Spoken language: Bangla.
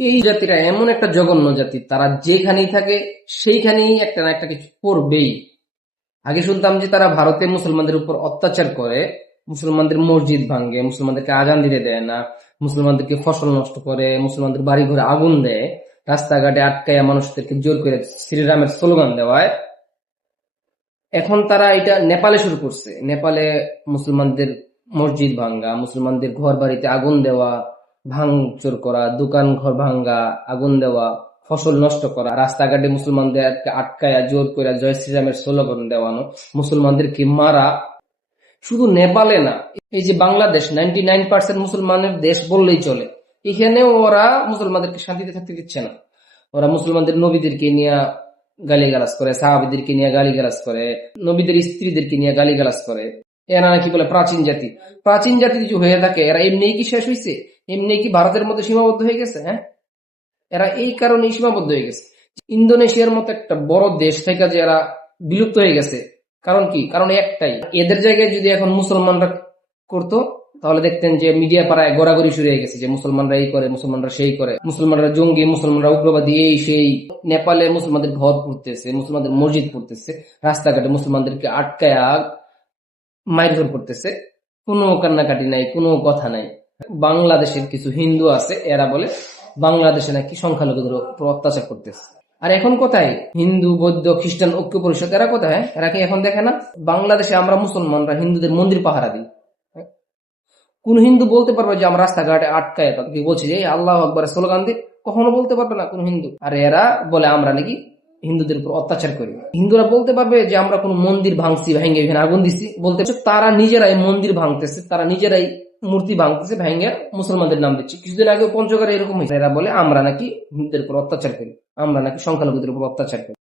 এই জাতিরা এমন একটা জঘন্য জাতি, তারা যেখানেই থাকে সেইখানেই একটা না একটা কিছু করবেই। আগে শুনতাম যে তারা ভারতে মুসলমানদের উপর অত্যাচার করে, মুসলমানদের মসজিদ ভাঙে, মুসলমানদেরকে আজান দিতে দেয় না, মুসলমানদেরকে ফসল নষ্ট করে, মুসলমানদের বাড়ি ঘরে আগুন দেয়, রাস্তাঘাটে আটকায় মানুষদেরকে জোর করে শ্রীরামের স্লোগান দেওয়ায়। এখন তারা এটা নেপালে শুরু করছে। নেপালে মুসলমানদের মসজিদ ভাঙ্গা, মুসলমানদের ঘর বাড়িতে আগুন দেওয়া, ভাঙচুর করা, দোকান ঘর ভাঙ্গা, আগুন দেওয়া, ফসল নষ্ট করা, রাস্তাঘাটে মুসলমানদেরকে আটকায়া জোর করে জয় শ্রীরামের স্লোগান দেওয়ানো, মুসলমানদেরকে মারা। শুধু নেপালে না, এই যে বাংলাদেশ 99% মুসলমানের দেশ বললেই চলে, এখানেও ওরা মুসলমানদেরকে শান্তিতে থাকতে দিচ্ছে না। ওরা মুসলমানদের নবীদেরকে নিয়ে গালিগালাজ করে, সাহাবীদেরকে নিয়ে গালিগালাজ করে, নবীদের স্ত্রীদেরকে নিয়ে গালিগালাজ করে। এরা নাকি বলে প্রাচীন জাতি। প্রাচীন জাতি কিছু হয়ে থাকে, এরা এমনি কি শেষ হয়েছে? এমনি কি ভারতের মধ্যে সীমাবদ্ধ হয়ে গেছে? হ্যাঁ, এরা এই কারণেই সীমাবদ্ধ হয়ে গেছে। ইন্দোনেশিয়ার মতো একটা বড় দেশ থেকে যে এরা বিলুপ্ত হয়ে গেছে, কারণ কি? কারণ একটাই, এদের জায়গায় যদি এখন মুসলমানরা করতো তাহলে দেখতেন যে মিডিয়া পাড়ায় গড়াগড়ি শুরু হয়ে গেছে যে মুসলমানরা এই করে, মুসলমানরা সেই করে, মুসলমানরা জঙ্গি, মুসলমানরা উগ্রবাদী, এই সেই। নেপালে মুসলমানদের ঘর পড়তেছে, মুসলমানদের মসজিদ পড়তেছে, রাস্তাঘাটে মুসলমানদেরকে আটকায় মারধর করতেছে, কোনো কান্নাকাটি নাই, কোনো কথা নাই। বাংলাদেশের কিছু হিন্দু আছে, এরা বলে বাংলাদেশে নাকি সংখ্যালঘুদের উপর অত্যাচার করতেছে। আর এখন কোথায় হিন্দু, বৌদ্ধ, খ্রিস্টান ঐক্য পরিষদ? এরা কোথায়? এরা কি এখন দেখে না বাংলাদেশে আমরা মুসলমানরা হিন্দুদের মন্দির পাহারা দিই? কোন হিন্দু বলতে পারবে যে আমরা রাস্তাঘাটে আটকায় তাদেরকে বলছি যে আল্লাহ আকবার স্লোগান দিই? কখনো বলতে পারবে না কোন হিন্দু। আর এরা বলে আমরা নাকি হিন্দুদের উপর অত্যাচার করি। হিন্দুরা বলতে পারবে যে আমরা কোন মন্দির ভাঙছি, ভেঙে এখানে আগুন দিচ্ছি? বলতে তারা নিজেরাই মন্দির ভাঙতেছে, তারা নিজেরাই মূর্তি ভাঙতেছে, ভেঙে মুসলমানদের নাম দিচ্ছে। কিছুদিন আগে পঞ্চগড়ে এরকম হয়েছে, এরা বলে আমরা নাকি হিন্দুদের উপর অত্যাচার করি, আমরা নাকি সংখ্যালঘুদের উপর অত্যাচার করি।